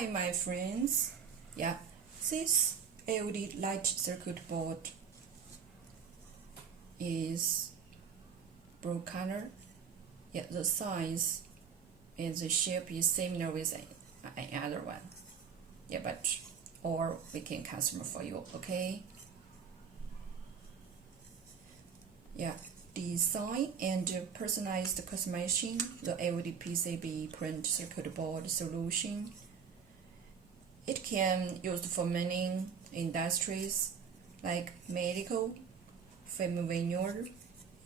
Hi my friends. Yeah, this LED light circuit board is blue color. Yeah, the size and the shape is similar with another one. Yeah, but or we can custom for you, okay? Yeah, design and personalized customization, the LED PCB print circuit board solution. It can used for many industries like medical, film veneer,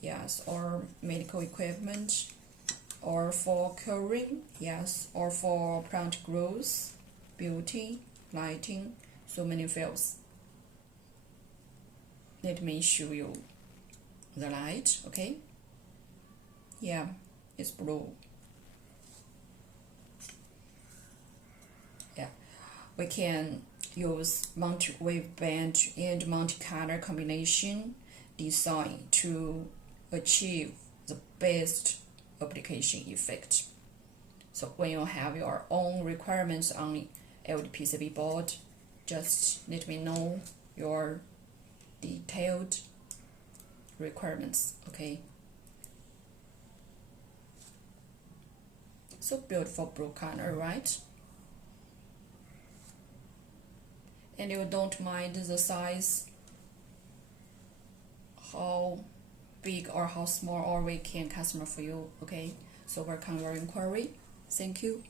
yes, or medical equipment, or for curing, yes, or for plant growth, beauty, lighting, so many fields. Let me show you the light, okay? Yeah, it's blue. Yeah, we can use multi-waveband and multi-color combination design to achieve the best application effect. So when you have your own requirements on LED PCB board, just let me know your detailed requirements, okay? So beautiful blue color, right? And you don't mind the size, how big or how small, or we can custom for you, okay? So welcome your inquiry. Thank you.